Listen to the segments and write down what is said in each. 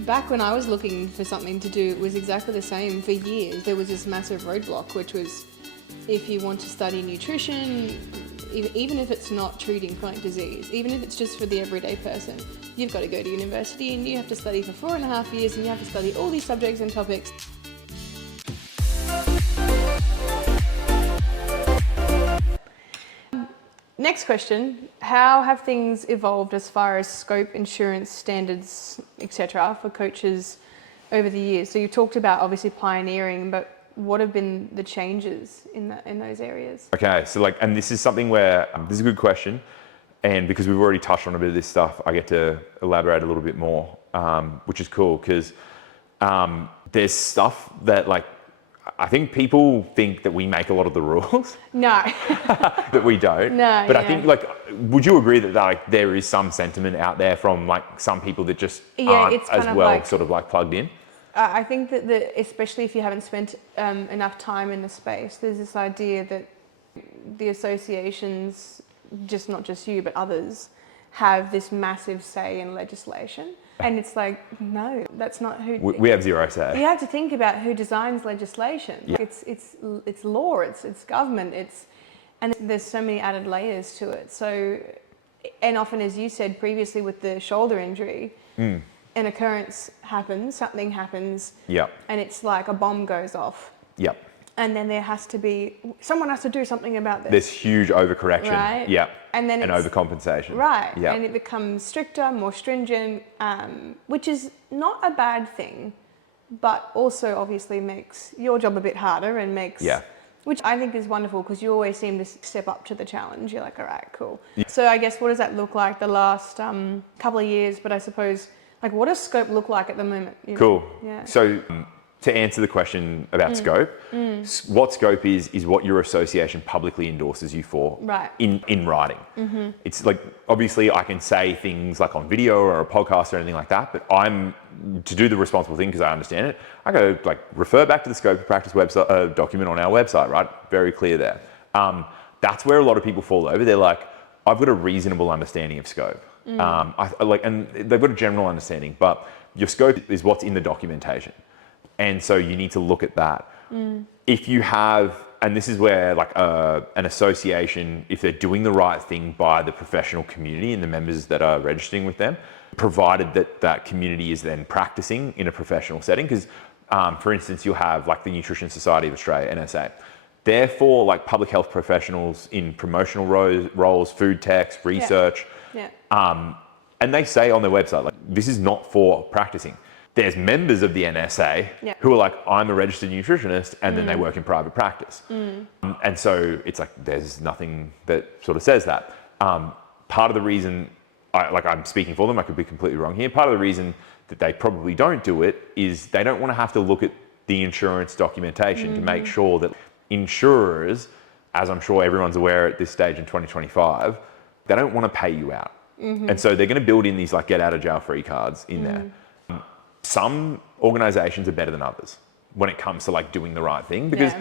Back when I was looking for something to do, it was exactly the same. For years, there was this massive roadblock, which was if you want to study nutrition, even if it's not treating chronic disease, even if it's just for the everyday person, you've got to go to university and you have to study for 4.5 years and you have to study all these subjects and topics. Next question, how have things evolved as far as scope, insurance, standards, etc. for coaches over the years? So you talked about obviously pioneering, but what have been the changes in those areas? Okay, so and this is something where, this is a good question, and because we've already touched on a bit of this stuff, I get to elaborate a little bit more, which is cool, because there's stuff that I think people think that we make a lot of the rules. No. That we don't. No, but yeah. I think would you agree that there is some sentiment out there from some people that just aren't it's as well sort of plugged in? I think that especially if you haven't spent enough time in the space, there's this idea that the associations, not just you, but others, have this massive say in legislation. And it's no, that's not who... We have zero say. You have to think about who designs legislation. Yeah. It's law, it's government, and there's so many added layers to it. So, and often, as you said previously with the shoulder injury, an occurrence happens, something happens, Yep. and it's like a bomb goes off. Yep. And then someone has to do something about this. There's huge overcorrection. Right. Yep. And then overcompensation. Right. Yep. And it becomes stricter, more stringent, which is not a bad thing, but also obviously makes your job a bit harder and which I think is wonderful because you always seem to step up to the challenge. You're like, all right, cool. Yeah. So I guess what does that look like the last couple of years? But I suppose, what does scope look like at the moment? Cool. Yeah. So to answer the question about scope, what scope is what your association publicly endorses you for in writing. Mm-hmm. It's obviously I can say things on video or a podcast or anything like that, but I'm to do the responsible thing because I understand it. I go refer back to the scope of practice website document on our website, right? Very clear there. That's where a lot of people fall over. They're like, I've got a reasonable understanding of scope. And they've got a general understanding, but your scope is what's in the documentation. And so you need to look at that. If you have, and this is where an association, if they're doing the right thing by the professional community and the members that are registering with them, provided that community is then practicing in a professional setting, because for instance, you'll have the Nutrition Society of Australia, NSA. Therefore, public health professionals in promotional roles, food techs, research, and they say on their website, this is not for practicing. There's members of the NSA who are I'm a registered nutritionist, and then they work in private practice. And so it's there's nothing that sort of says that. Part of the reason, I'm speaking for them, I could be completely wrong here. Part of the reason that they probably don't do it is they don't want to have to look at the insurance documentation to make sure that insurers, as I'm sure everyone's aware at this stage in 2025, they don't want to pay you out. And so they're going to build in these get out of jail free cards in there. Some organizations are better than others when it comes to doing the right thing, because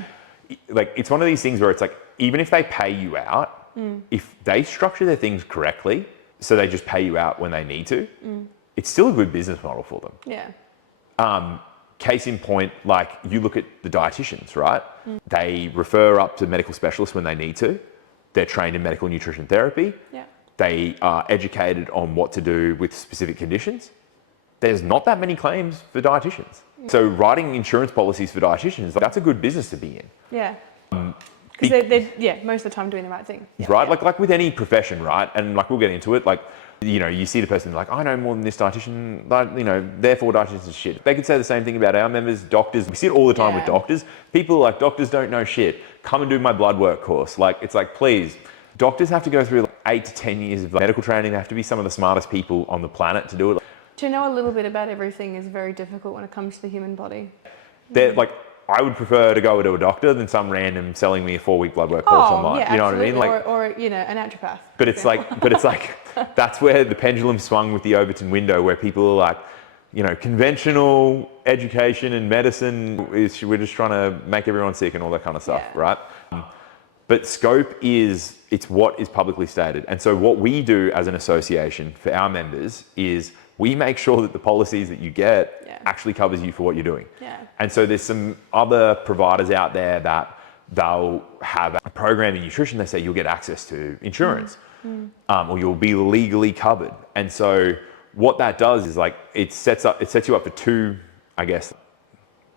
it's one of these things where it's even if they pay you out, if they structure their things correctly, so they just pay you out when they need to, it's still a good business model for them. Yeah. Case in point, you look at the dietitians, right? They refer up to medical specialists when they need to. They're trained in medical nutrition therapy. Yeah. They are educated on what to do with specific conditions. There's not that many claims for dietitians. So writing insurance policies for dietitians, that's a good business to be in. Yeah. Because they're most of the time doing the right thing. Yeah. Right? Like with any profession, right? And we'll get into it. You see the person I know more than this dietitian, therefore dietitians is shit. They could say the same thing about our members, doctors. We see it all the time with doctors. People are doctors don't know shit. Come and do my blood work course. It's please. Doctors have to go through 8 to 10 years of medical training. They have to be some of the smartest people on the planet to do it. To know a little bit about everything is very difficult when it comes to the human body. I would prefer to go to a doctor than some random selling me a 4-week blood work course online. Yeah, you know what I mean? Or a naturopath. But it's that's where the pendulum swung with the Overton window, where people are conventional education and medicine we're just trying to make everyone sick and all that kind of stuff, right? But scope it's what is publicly stated. And so what we do as an association for our members is we make sure that the policies that you get actually covers you for what you're doing. Yeah. And so there's some other providers out there that they'll have a program in nutrition. They say you'll get access to insurance or you'll be legally covered. And so what that does is like, it sets you up for two, I guess,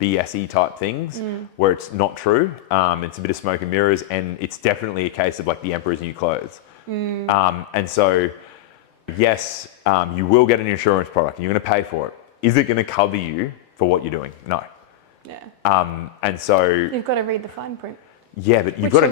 BSE type things where it's not true. It's a bit of smoke and mirrors, and it's definitely a case of like the emperor's new clothes. And so, yes, you will get an insurance product and you're going to pay for it. Is it going to cover you for what you're doing? No. Yeah. And so you've got to read the fine print. Yeah, but you've got to.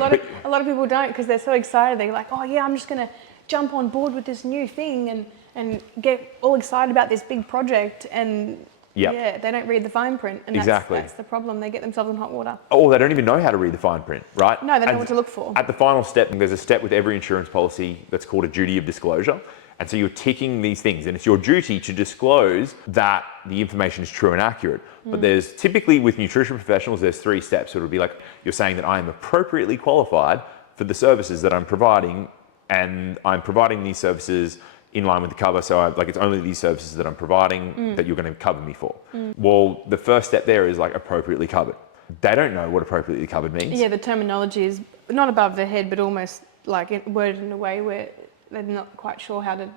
A lot of people don't, because they're so excited. They're like, oh yeah, I'm just going to jump on board with this new thing and get all excited about this big project, and yeah, they don't read the fine print, and that's the problem. They get themselves in hot water. Oh, they don't even know how to read the fine print, right? No, they don't know what to look for. At the final step, there's a step with every insurance policy that's called a duty of disclosure. And so you're ticking these things, and it's your duty to disclose that the information is true and accurate. But there's typically, with nutrition professionals, there's 3 steps. So it'll be like, you're saying that I am appropriately qualified for the services that I'm providing, and I'm providing these services in line with the cover. So it's only these services that I'm providing that you're going to cover me for. Well, the first step there is like appropriately covered. They don't know what appropriately covered means. Yeah, the terminology is not above their head, but almost like worded in a way where they're not quite sure how to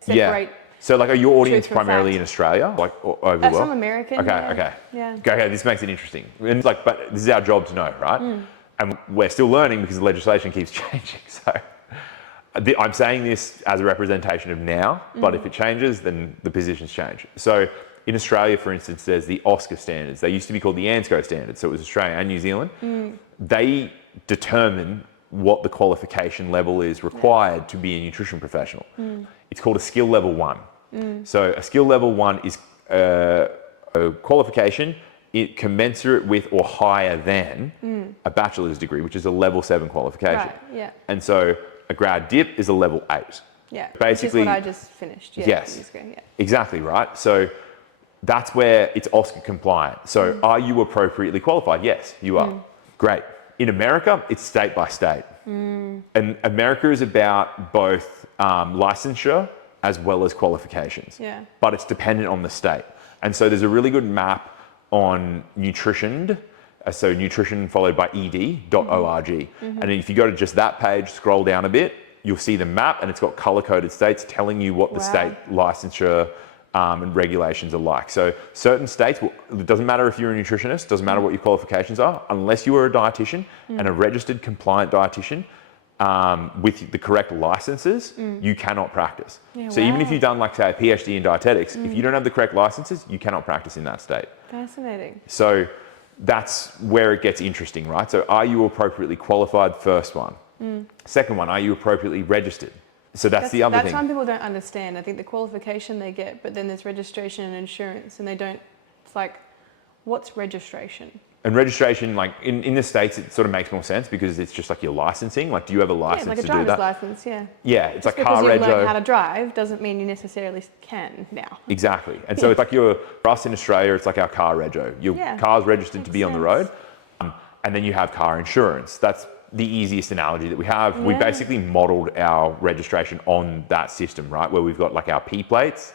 separate. So like, are your audience primarily in Australia, like over the world? Some American. Okay. This makes it interesting. And but this is our job to know, right? And we're still learning because the legislation keeps changing. So I'm saying this as a representation of now, but if it changes, then the positions change. So in Australia, for instance, there's the OSCA standards. They used to be called the ANSCO standards. So it was Australia and New Zealand. They determine what the qualification level is required to be a nutrition professional. It's called a skill level 1. So a skill level 1 is a qualification commensurate with or higher than a bachelor's degree, which is a level 7 qualification. Right, yeah. And so a grad dip is a level 8. Yeah, basically, which is what I just finished. Yeah, yes, exactly right. So that's where it's OSCA compliant. So are you appropriately qualified? Yes, you are. Great. In America, it's state by state. And America is about both licensure as well as qualifications. Yeah. But it's dependent on the state. And so there's a really good map on nutrition. So nutrition followed by ed.org. And if you go to just that page, scroll down a bit, you'll see the map, and it's got color-coded states telling you what the state licensure and regulations are like. So certain states, it doesn't matter if you're a nutritionist, doesn't matter what your qualifications are, unless you are a dietitian and a registered compliant dietitian with the correct licenses, you cannot practice. So even if you've done like say a PhD in dietetics, if you don't have the correct licenses, you cannot practice in that state. Fascinating. So that's where it gets interesting, right? So are you appropriately qualified? First one. Second one, are you appropriately registered? So that's the other thing. That's some people don't understand. I think the qualification they get, but then there's registration and insurance, and they don't, it's like, what's registration? And registration, like in the States, it sort of makes more sense because it's just like your licensing. Like, do you have a license like a to do that? driver's license, yeah. Yeah, it's just like car rego. Because you learn how to drive doesn't mean you necessarily can now. Exactly. And so it's like for us in Australia, it's like our car rego. Your car's registered to be on the road. And then you have car insurance. That's the easiest analogy that we have. We basically modeled our registration on that system, right? Where we've got like our P plates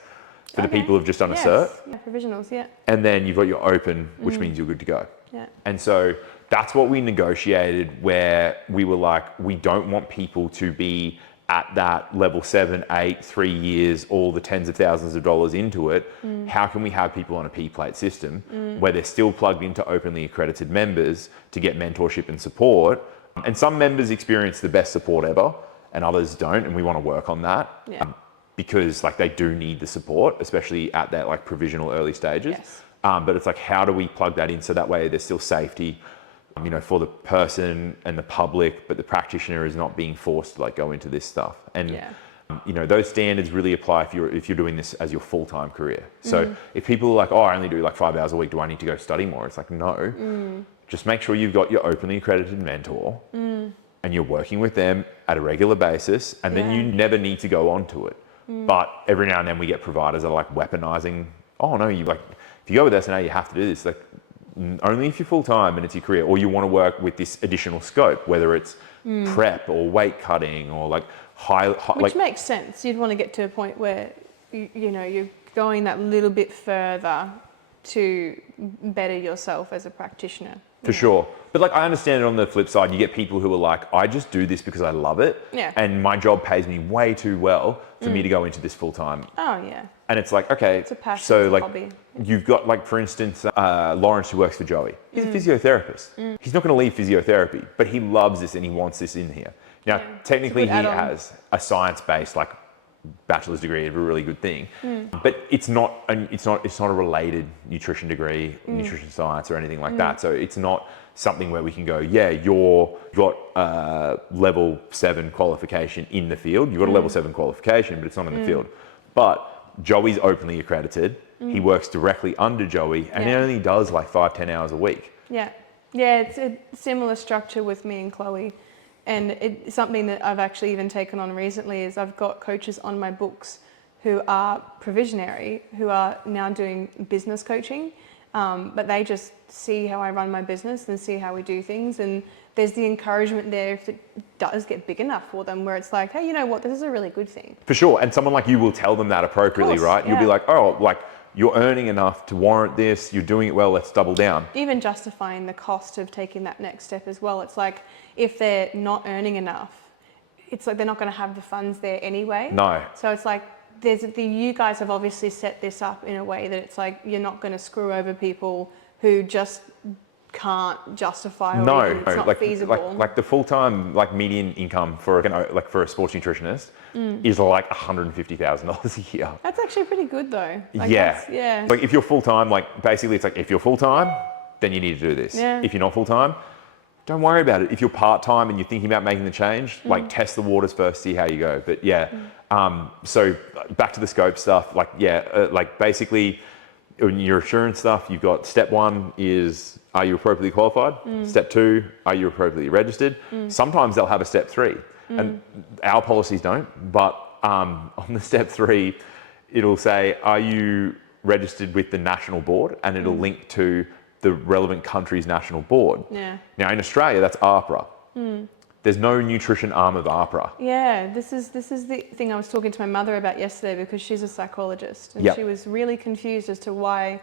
for the people who've just done a cert. Yeah, provisionals, yeah. And then you've got your open, which means you're good to go. Yeah. And so that's what we negotiated, where we were like, we don't want people to be at that level 7, 8, 3 years, all the tens of thousands of dollars into it. How can we have people on a P-plate system where they're still plugged into openly accredited members to get mentorship and support? And some members experience the best support ever and others don't, and we want to work on that. Because like they do need the support, especially at that like provisional early stages. But it's like, how do we plug that in so that way there's still safety, for the person and the public, but the practitioner is not being forced to like go into this stuff. And those standards really apply if you're doing this as your full-time career. So if people are like, oh, I only do like 5 hours a week, do I need to go study more? It's like, no. Just make sure you've got your openly accredited mentor and you're working with them at a regular basis, and then you never need to go on to it. But every now and then we get providers that are like weaponizing, oh no, if you go with SNA, you have to do this. Like, only if you're full-time and it's your career, or you want to work with this additional scope, whether it's prep or weight cutting or like high Which makes sense. You'd want to get to a point where you're going that little bit further to better yourself as a practitioner. For sure. But like, I understand it on the flip side. You get people who are like, I just do this because I love it. Yeah. And my job pays me way too well for me to go into this full time. Oh, yeah. And it's like, okay. It's a passion, so it's a like, hobby. you've got like, for instance, Lawrence who works for Joey. He's a physiotherapist. He's not going to leave physiotherapy, but he loves this and he wants this in here. Now, technically he has a science-based, like, bachelor's degree is a really good thing, but it's not a related nutrition degree, nutrition science or anything like that. So it's not something where we can go, yeah, you've got level 7 qualification in the field. You've got a level 7 qualification, but it's not in the field. But Joey's openly accredited. He works directly under Joey, and he only does like 5-10 hours a week. Yeah, it's a similar structure with me and Chloe. And it's something that I've actually even taken on recently is I've got coaches on my books who are provisionary, who are now doing business coaching, but they just see how I run my business and see how we do things. And there's the encouragement there if it does get big enough for them where it's like, hey, you know what, this is a really good thing. For sure. And someone like you will tell them that appropriately, right? You'll be like, oh, like, you're earning enough to warrant this, you're doing it well, let's double down. Even justifying the cost of taking that next step as well. It's like, if they're not earning enough, it's like they're not going to have the funds there anyway. No. So it's like, you guys have obviously set this up in a way that it's like, you're not going to screw over people who just can't justify or even it's not feasible. Like the full-time like median income for a sports nutritionist is like $150,000 a year. That's actually pretty good though. Like yeah. Like if you're full-time, like basically it's like if you're full-time, then you need to do this. Yeah. If you're not full-time, don't worry about it. If you're part-time and you're thinking about making the change, like test the waters first, see how you go. But so back to the scope stuff, like basically in your assurance stuff, you've got step 1 is, are you appropriately qualified? Step 2, are you appropriately registered? Sometimes they'll have a step 3 and our policies don't, but on the step 3, it'll say, are you registered with the national board? And it'll link to the relevant country's national board. Yeah. Now in Australia, that's AHPRA. There's no nutrition arm of AHPRA. Yeah, this is the thing I was talking to my mother about yesterday because she's a psychologist and she was really confused as to why,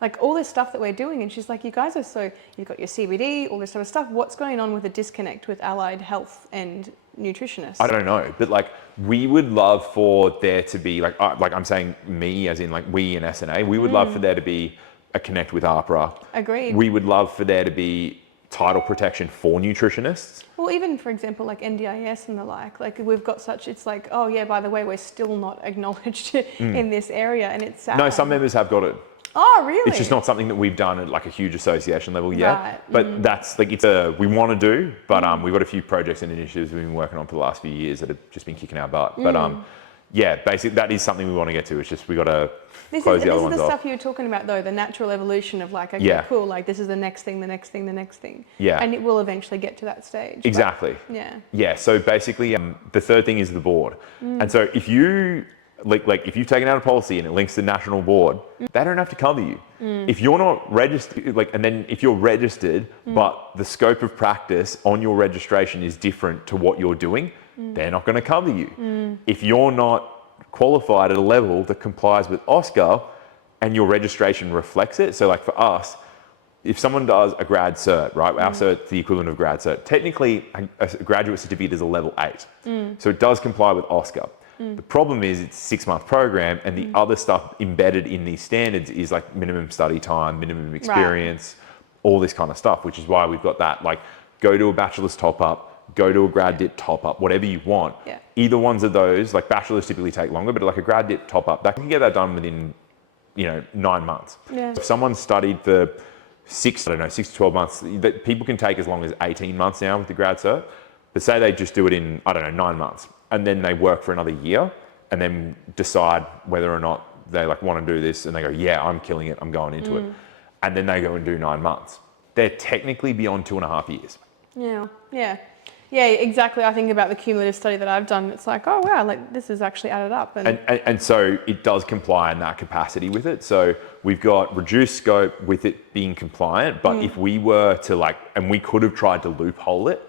like all this stuff that we're doing, and she's like, you guys are you've got your CBD, all this sort of stuff. What's going on with the disconnect with allied health and nutritionists? I don't know, but like we would love for there to be like I'm saying me as in like we in SNA, we would love for there to be a connect with AHPRA. Agreed. We would love for there to be title protection for nutritionists. Well, even for example, like NDIS and the like we've got such, it's like, oh yeah, by the way, we're still not acknowledged in this area, and it's sad. No, some members have got it. Oh, really? It's just not something that we've done at like a huge association level yet. Right. But that's like, we want to do, but we've got a few projects and initiatives we've been working on for the last few years that have just been kicking our butt. But yeah, basically that is something we want to get to. It's just we got to close the other ones off. This is the stuff you were talking about though, the natural evolution of like, okay, cool, like this is the next thing, the next thing, the next thing. Yeah. And it will eventually get to that stage. Exactly. But, yeah. So basically the third thing is the board. And so if you like if you've taken out a policy and it links to the national board, they don't have to cover you. If you're not registered, and then if you're registered, but the scope of practice on your registration is different to what you're doing, they're not going to cover you. If you're not qualified at a level that complies with OSCA and your registration reflects it, so like for us, if someone does a grad cert, right, our cert's the equivalent of grad cert, technically a graduate certificate is a level 8. So it does comply with OSCA. The problem is it's a 6-month program and the other stuff embedded in these standards is like minimum study time, minimum experience, all this kind of stuff, which is why we've got that, like go to a bachelor's top up, go to a grad dip top up, whatever you want. Either ones of those, like bachelors typically take longer, but like a grad dip top up, that can get that done within, 9 months. If someone studied for 6 to 12 months, that people can take as long as 18 months now with the grad cert, but say they just do it in, 9 months. And then they work for another year and then decide whether or not they like want to do this and they go, yeah, I'm killing it, I'm going into it. And then they go and do 9 months. They're technically beyond 2.5 years. Yeah, exactly. I think about the cumulative study that I've done. It's like, oh wow, like this is actually added up. And so it does comply in that capacity with it. So we've got reduced scope with it being compliant, but if we were to and we could have tried to loophole it,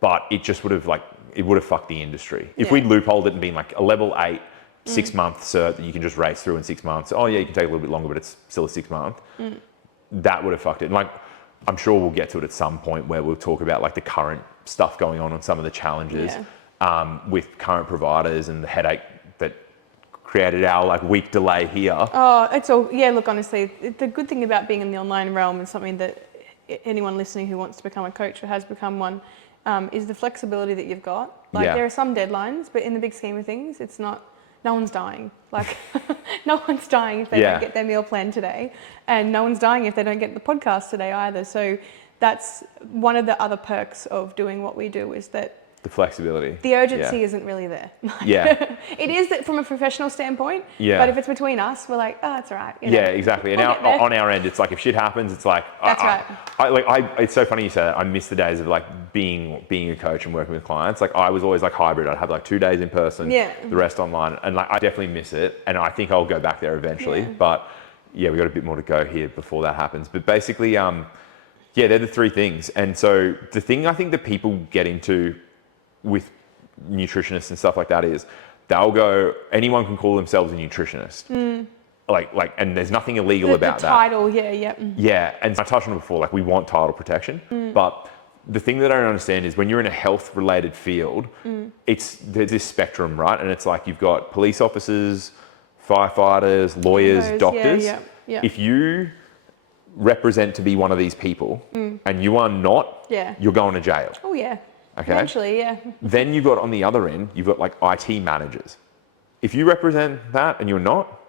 but it just would have it would have fucked the industry. If we'd loopholed it and been like a level 8 6-month cert that you can just race through in 6 months. Oh yeah, you can take a little bit longer, but it's still a 6-month. That would have fucked it. And like, I'm sure we'll get to it at some point where we'll talk about like the current stuff going on and some of the challenges with current providers and the headache that created our like week delay here. Oh, it's all, yeah, look, honestly, the good thing about being in the online realm is something that anyone listening who wants to become a coach or has become one is the flexibility that you've got. Like there are some deadlines, but in the big scheme of things, it's not, no one's dying. Like no one's dying if they don't get their meal plan today, and no one's dying if they don't get the podcast today either. So that's one of the other perks of doing what we do, is that the flexibility. The urgency isn't really there. It is that from a professional standpoint, but if it's between us, we're like, oh, it's all right. You know, exactly. And on our end, it's like if shit happens, it's like, that's right. It's so funny you say that. I miss the days of like being a coach and working with clients. Like I was always like hybrid. I'd have like 2 days in person, the rest online. And like, I definitely miss it. And I think I'll go back there eventually. But we got a bit more to go here before that happens. But basically, they're the 3 things. And so the thing I think that people get into with nutritionists and stuff like that is they'll go, anyone can call themselves a nutritionist. Like, and there's nothing illegal about the title, that. Yeah, and I touched on it before, like we want title protection, but the thing that I don't understand is when you're in a health-related field, there's this spectrum, right? And it's like you've got police officers, firefighters, lawyers, doctors. If you represent to be one of these people and you are not, you're going to jail. Oh yeah. Okay. Eventually, Then you've got on the other end, you've got like IT managers. If you represent that and you're not,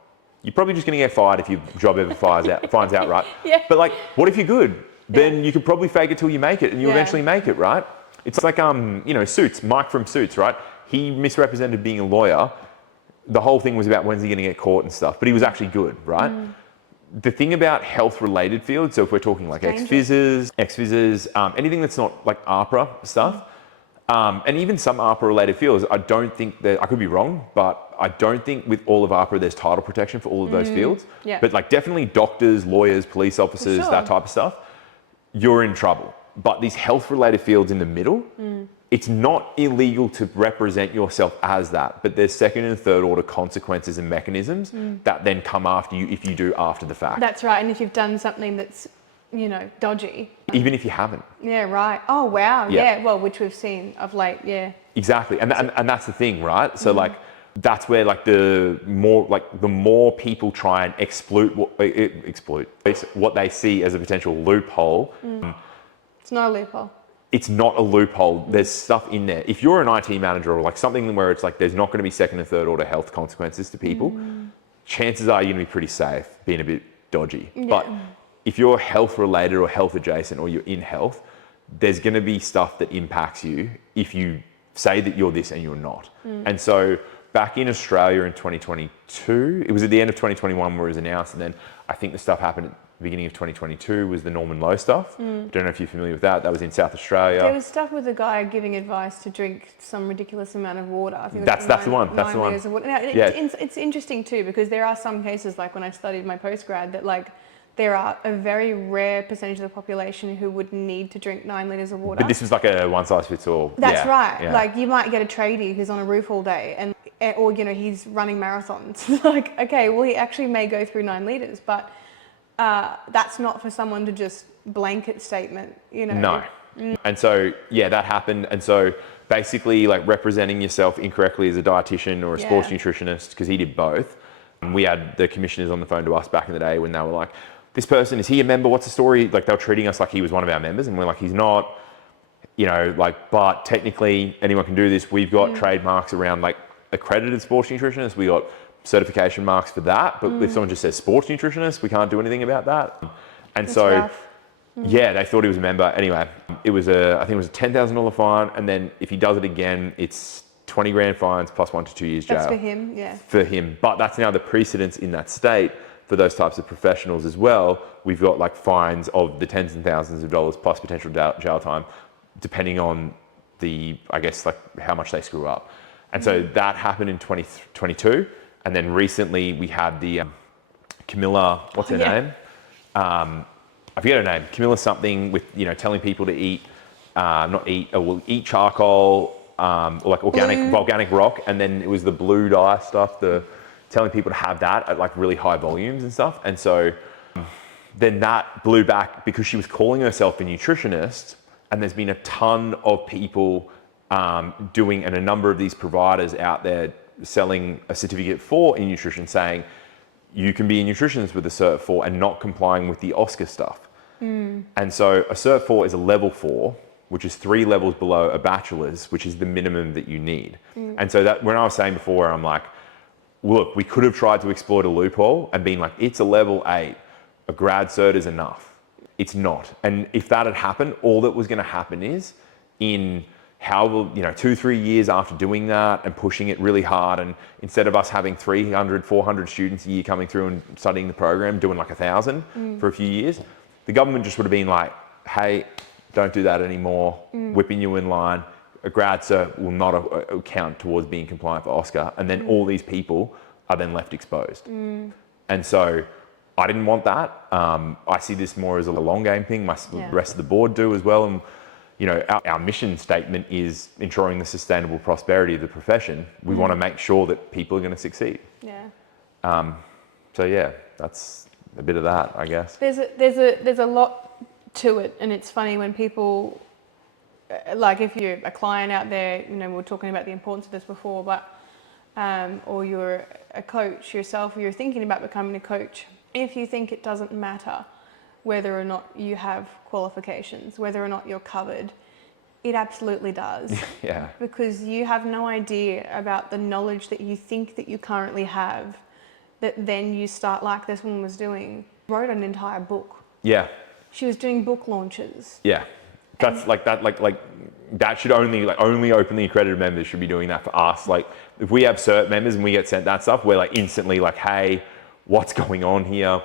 you're probably just going to get fired if your job ever finds out, right? But like, what if you're good? Then you could probably fake it till you make it, and you eventually make it, right? It's like Suits, Mike from Suits, right? He misrepresented being a lawyer. The whole thing was about when's he going to get caught and stuff, but he was actually good, right? The thing about health-related fields, so if we're talking like ex-physers, anything that's not like APRA stuff, and even some APRA-related fields, I don't think that, I could be wrong, but I don't think with all of APRA there's title protection for all of those fields. But like definitely doctors, lawyers, police officers, that type of stuff, you're in trouble. But these health-related fields in the middle, it's not illegal to represent yourself as that, but there's 2nd and 3rd order consequences and mechanisms that then come after you if you do after the fact. That's right, and if you've done something that's, dodgy. Even if you haven't. Yeah, right. Oh, wow. Yeah, well, which we've seen of late, Exactly, and that's the thing, right? So like, that's where like the more people try and exploit what they see as a potential loophole. It's not a loophole. It's not a loophole. There's stuff in there. If you're an IT manager or like something where it's like there's not going to be 2nd and 3rd order health consequences to people, chances are you're going to be pretty safe being a bit dodgy. But if you're health related or health adjacent or you're in health, there's going to be stuff that impacts you if you say that you're this and you're not. And so back in Australia in 2022, it was at the end of 2021 where it was announced, and then I think the stuff happened at the beginning of 2022 was the Norman Low stuff. Don't know if you're familiar with that. That was in South Australia. There was stuff with a guy giving advice to drink some ridiculous amount of water. I think that's the one. That's the one. Now, it's interesting too, because there are some cases, like when I studied my postgrad, that like there are a very rare percentage of the population who would need to drink 9 litres of water. But this was like a one size fits all. That's right. Yeah. Like you might get a tradie who's on a roof all day or he's running marathons. Like, okay, well he actually may go through 9 litres, but that's not for someone to just blanket statement, No. And so, that happened. And so basically like representing yourself incorrectly as a dietitian or a sports nutritionist, because he did both. And we had the commissioners on the phone to us back in the day when they were like, this person, is he a member? What's the story? Like they were treating us like he was one of our members, and we're like, he's not, but technically anyone can do this. We've got trademarks around like accredited sports nutritionists. We got certification marks for that. But if someone just says sports nutritionist, we can't do anything about that. And that's they thought he was a member. Anyway, it was I think it was a $10,000 fine. And then if he does it again, it's 20 grand fines plus 1 to 2 years jail. That's for him, For him. But that's now the precedence in that state for those types of professionals as well. We've got like fines of the tens and thousands of dollars plus potential jail time, depending on how much they screw up. And so that happened in 2022. And then recently we had the Camilla, what's her name? I forget her name. Camilla something with, telling people to eat charcoal, or like volcanic rock. And then it was the blue dye stuff, the telling people to have that at like really high volumes and stuff. And so then that blew back because she was calling herself a nutritionist, and there's been a ton of people doing, and a number of these providers out there selling a certificate 4 in nutrition, saying you can be a nutritionist with a Cert 4 and not complying with the Oscar stuff. And so a Cert 4 is a level 4, which is 3 levels below a bachelor's, which is the minimum that you need. And so that, when I was saying before, I'm like, look, we could have tried to exploit a loophole and been like, it's a level 8, a grad cert is enough. It's not. And if that had happened, all that was going to happen is in 2-3 years after doing that and pushing it really hard, and instead of us having 300, 400 students a year coming through and studying the program, doing like 1,000 for a few years, the government just would have been like, hey, don't do that anymore, whipping you in line. A grad cert will not count towards being compliant for Oscar. And then all these people are then left exposed. And so I didn't want that. I see this more as a long game thing. The rest of the board do as well. And our mission statement is ensuring the sustainable prosperity of the profession. We want to make sure that people are going to succeed. Yeah. So yeah, that's a bit of that, I guess. There's a lot to it, and it's funny when people, like if you're a client out there, we were talking about the importance of this before, but or you're a coach yourself, or you're thinking about becoming a coach, if you think it doesn't matter whether or not you have qualifications, whether or not you're covered, it absolutely does. Yeah. Because you have no idea about the knowledge that you think that you currently have, that then you start, like this woman was doing, wrote an entire book. Yeah. She was doing book launches. Yeah. That's that should only openly accredited members should be doing that for us. Like if we have cert members and we get sent that stuff, we're like instantly like, hey, what's going on here?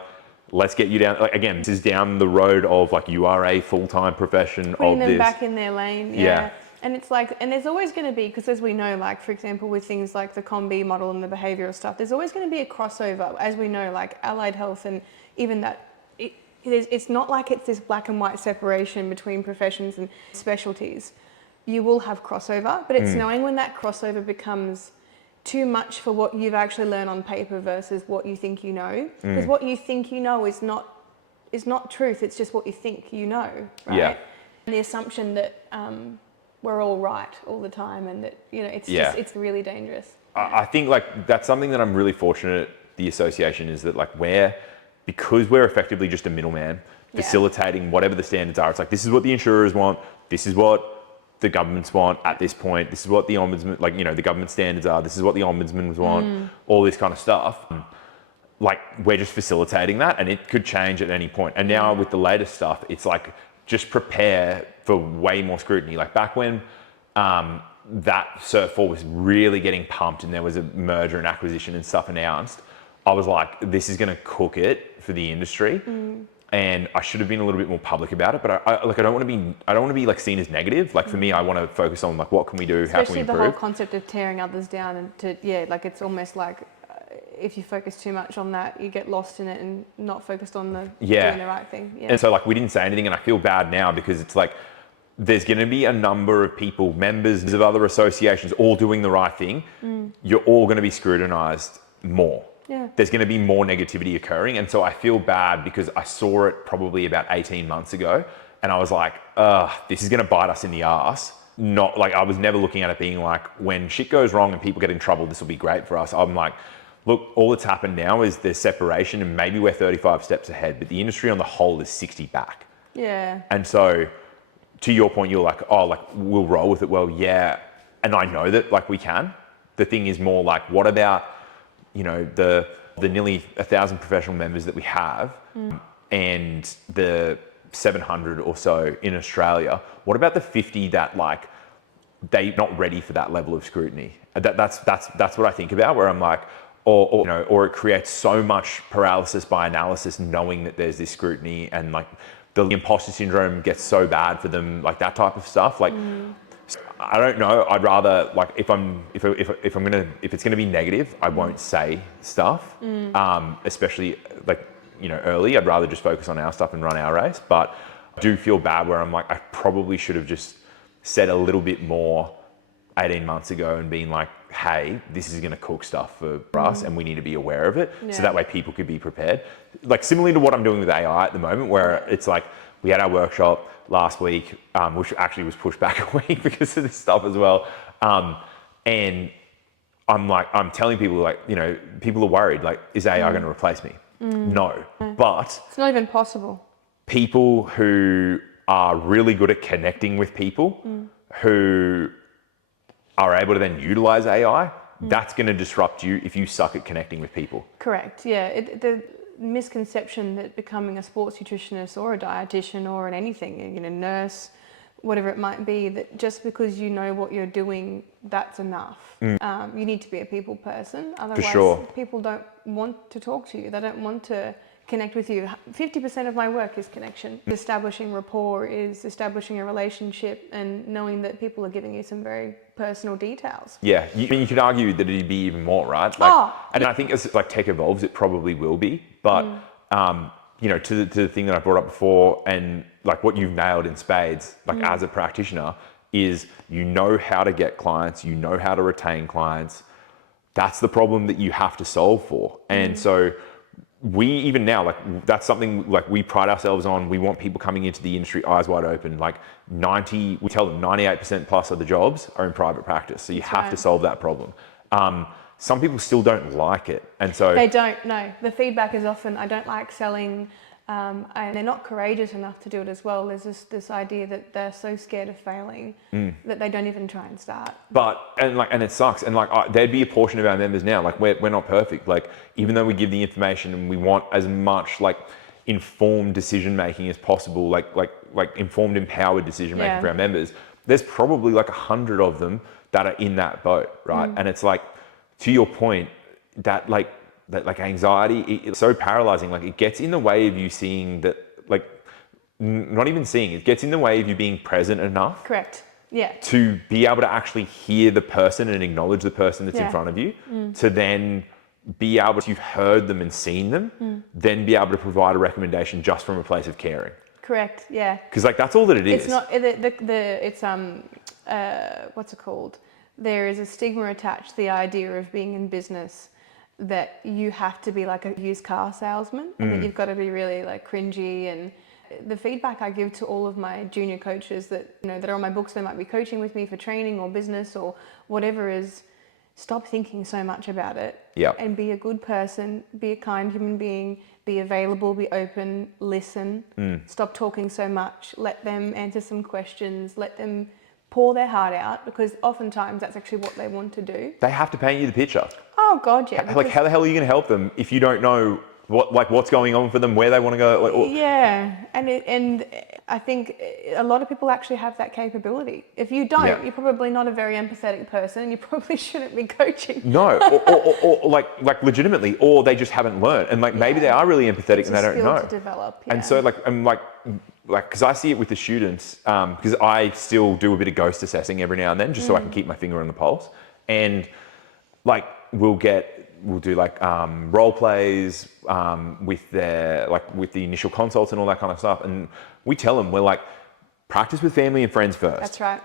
Let's get you down. Like again, this is down the road of like you are a full-time profession. Putting them this. back in their lane. Yeah. And it's like, and there's always going to be, because as we know, like for example, with things like the COM-B model and the behavioural stuff, there's always going to be a crossover, as we know, like allied health, and even that, it's not like it's this black and white separation between professions and specialties. You will have crossover, but it's knowing when that crossover becomes too much for what you've actually learned on paper versus what you think you know. Because what you think you know is not truth, it's just what you think you know, right? Yeah. And the assumption that we're all right all the time, and that it's really dangerous. I think like that's something that I'm really fortunate the association is that like because we're effectively just a middleman facilitating whatever the standards are. It's like, this is what the insurers want, this is what the governments want at this point, this is what the ombudsman, the government standards are, this is what the ombudsman want, all this kind of stuff. Like we're just facilitating that, and it could change at any point. And now with the latest stuff, it's like, just prepare for way more scrutiny. Like back when that Cert 4 was really getting pumped and there was a merger and acquisition and stuff announced, I was like, this is going to cook it for the industry. And I should have been a little bit more public about it, but I don't want to be like seen as negative. Like for me, I want to focus on like, what can we do? Especially how can we improve? The whole concept of tearing others down, and it's almost like if you focus too much on that, you get lost in it and not focused on doing the right thing. Yeah. And so like we didn't say anything, and I feel bad now because it's like there's going to be a number of people, members of other associations, all doing the right thing. You're all going to be scrutinized more. Yeah. There's going to be more negativity occurring. And so I feel bad because I saw it probably about 18 months ago, and I was like, this is going to bite us in the ass. Not like, I was never looking at it being like, when shit goes wrong and people get in trouble, this will be great for us. I'm like, look, all that's happened now is there's separation, and maybe we're 35 steps ahead, but the industry on the whole is 60 back. Yeah. And so to your point, you're like, oh, like we'll roll with it. Well, yeah. And I know that like we can. The thing is more like, what about, the nearly 1,000 professional members that we have and the 700 or so in Australia? What about the 50 that like, they're not ready for that level of scrutiny? That's what I think about, where I'm like, or it creates so much paralysis by analysis, knowing that there's this scrutiny, and like the imposter syndrome gets so bad for them, like that type of stuff. Like, I don't know. I'd rather like if it's gonna be negative, I won't say stuff. Especially like early. I'd rather just focus on our stuff and run our race. But I do feel bad where I'm like, I probably should have just said a little bit more 18 months ago and been like, hey, this is going to cook stuff for us and we need to be aware of it. So that way people could be prepared. Like similarly to what I'm doing with AI at the moment, where it's like, we had our workshop last week, which actually was pushed back a week because of this stuff as well. And I'm telling people, like, you know, people are worried, like, is AI going to replace me? No, but it's not even possible. People who are really good at connecting with people, who are able to then utilize AI, that's going to disrupt you if you suck at connecting with people. Correct. Yeah. The misconception that becoming a sports nutritionist or a dietitian or an anything, you know, nurse, whatever it might be, that just because you know what you're doing, that's enough. You need to be a people person. Otherwise, people don't want to talk to you. They don't want to connect with you. 50% of my work is connection. Establishing rapport is establishing a relationship and knowing that people are giving you some very personal details. Yeah, you could argue that it'd be even more, right? Like, and I think as like tech evolves, it probably will be. But you know, to the thing that I brought up before, and like what you've nailed in spades, like as a practitioner, is you know how to get clients, you know how to retain clients. That's the problem that you have to solve for. And so we even now, like, that's something like we pride ourselves on. We want people coming into the industry eyes wide open. Like we tell them 98% plus of the jobs are in private practice. So you have to solve that problem. Some people still don't like it. And so they don't know. The feedback is often, I don't like selling, and they're not courageous enough to do it as well. There's this idea that they're so scared of failing that they don't even try and start. And it sucks. And like, there'd be a portion of our members now, like we're not perfect. Like, even though we give the information and we want as much like informed decision making as possible, like informed, empowered decision making for our members, there's probably like 100 of them that are in that boat, right? And it's like, to your point, that anxiety, it's so paralyzing. Like, it gets in the way of you seeing that, like, not even seeing, it gets in the way of you being present enough. Correct. Yeah. To be able to actually hear the person and acknowledge the person that's in front of you, to then be able to, you've heard them and seen them, then be able to provide a recommendation just from a place of caring. Correct. Yeah. Because like, that's all that it is. It's not, it's what's it called? There is a stigma attached to the idea of being in business that you have to be like a used car salesman and that you've got to be really like cringy. And the feedback I give to all of my junior coaches that, you know, that are on my books, they might be coaching with me for training or business or whatever, is stop thinking so much about it and be a good person, be a kind human being, be available, be open, listen, stop talking so much, let them answer some questions, let them pour their heart out, because oftentimes that's actually what they want to do. They have to paint you the picture. Oh God, yeah. Like, how the hell are you going to help them if you don't know what's going on for them, where they want to go? And I think a lot of people actually have that capability. If you don't, you're probably not a very empathetic person. You probably shouldn't be coaching. No, or like legitimately, or they just haven't learned, and like maybe they are really empathetic it's and they don't know. To develop. And so I'm like, because I see it with the students, because I still do a bit of ghost assessing every now and then, just so I can keep my finger on the pulse, and like we'll do like role plays with with the initial consults and all that kind of stuff. And we tell them, we're like, practice with family and friends first. That's right.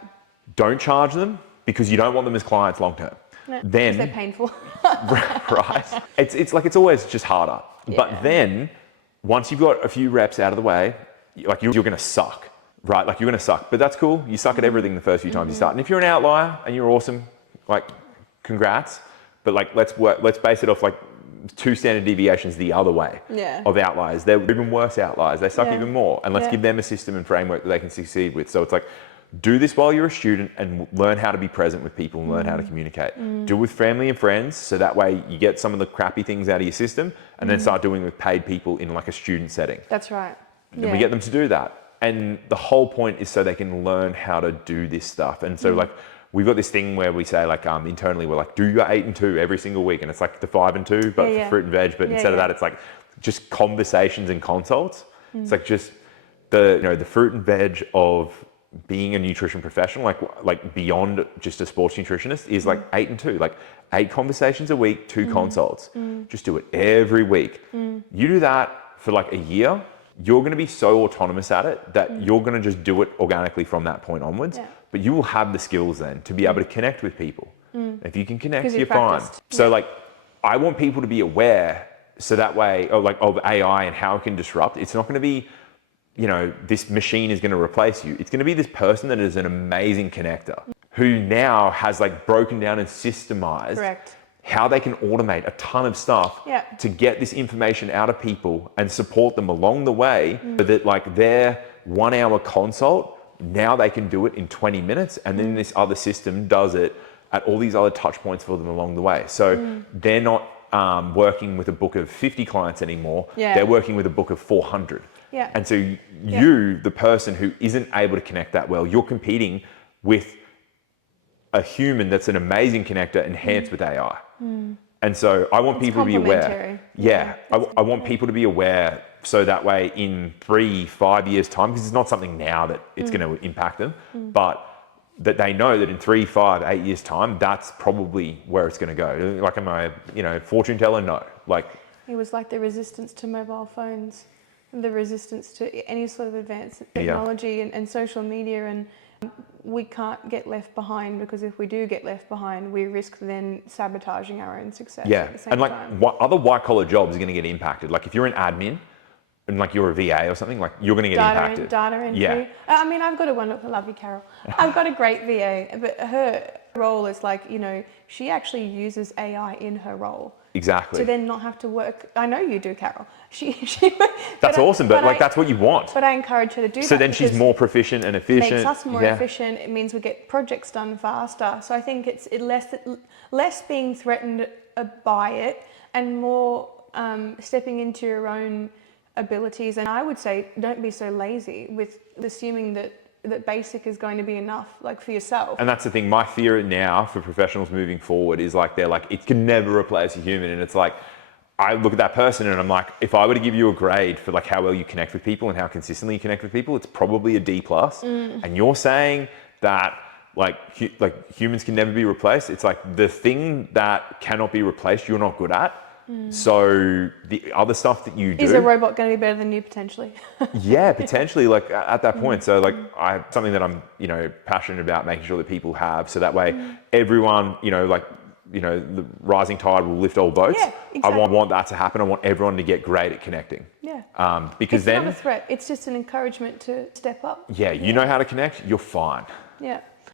Don't charge them because you don't want them as clients long term. No, then they're painful. Right. It's always just harder. Yeah. But then once you've got a few reps out of the way, like you're going to suck, right? Like you're going to suck, but that's cool. You suck at everything the first few times you start. And if you're an outlier and you're awesome, like congrats. But like, let's base it off like 2 standard deviations the other way of outliers. They're even worse outliers. They suck even more. And let's give them a system and framework that they can succeed with. So it's like, do this while you're a student and learn how to be present with people and learn how to communicate. Do it with family and friends, so that way you get some of the crappy things out of your system, and then start doing it with paid people in like a student setting. That's right. And we get them to do that. And the whole point is so they can learn how to do this stuff. And so like, we've got this thing where we say like internally, we're like, do your 8 and 2 every single week. And it's like the 5 and 2, but for fruit and veg. But instead of that, it's like just conversations and consults. It's like just the fruit and veg of being a nutrition professional, like beyond just a sports nutritionist, is like 8 and 2, like 8 conversations a week, 2 consults. Just do it every week. You do that for like a year, you're going to be so autonomous at it that you're going to just do it organically from that point onwards. but you will have the skills then to be able to connect with people. If you can connect, you're fine. Practiced. So like, I want people to be aware, so that way, of AI and how it can disrupt. It's not going to be, this machine is going to replace you. It's going to be this person that is an amazing connector who now has like broken down and systemized how they can automate a ton of stuff to get this information out of people and support them along the way, so that like their 1 hour consult, now they can do it in 20 minutes. And then this other system does it at all these other touch points for them along the way. So they're not working with a book of 50 clients anymore. They're working with a book of 400. And so you, the person who isn't able to connect that well, you're competing with a human that's an amazing connector enhanced with AI. And so I want people to be aware. I want people to be aware, so that way in 3-5 years time, because it's not something now that it's going to impact them, but that they know that in 3, 5, 8 years time, that's probably where it's going to go. Like, am I, fortune teller? No. Like, it was like the resistance to mobile phones, the resistance to any sort of advanced technology and social media, and we can't get left behind, because if we do get left behind, we risk then sabotaging our own success at the same and like time. Other white collar jobs are going to get impacted. Like if you're an admin and like you're a VA or something, like you're going to get impacted. Data entry. I mean, I've got a wonderful, love you, Carol. I've got a great VA, but her role is like, she actually uses AI in her role. Exactly. To then not have to work. I know you do, Carol. That's awesome, but like that's what you want. But I encourage her to do that. So then she's more proficient and efficient. Makes us more efficient. It means we get projects done faster. So I think it's less being threatened by it and more stepping into your own abilities. And I would say, don't be so lazy with assuming that basic is going to be enough, like for yourself. And that's the thing. My fear now for professionals moving forward is like, they're like, it can never replace a human. And it's like, I look at that person and I'm like, if I were to give you a grade for like how well you connect with people and how consistently you connect with people, it's probably a D+. And you're saying that like humans can never be replaced. It's like the thing that cannot be replaced, you're not good at. So the other stuff that you do... Is a robot going to be better than you potentially? Yeah, potentially, like at that point. So like something that I'm, passionate about making sure that people have, so that way everyone, the rising tide will lift all boats. Yeah, exactly. I want that to happen. I want everyone to get great at connecting. Yeah. Because it's not a threat. It's just an encouragement to step up. Yeah, you know how to connect, you're fine. Yeah.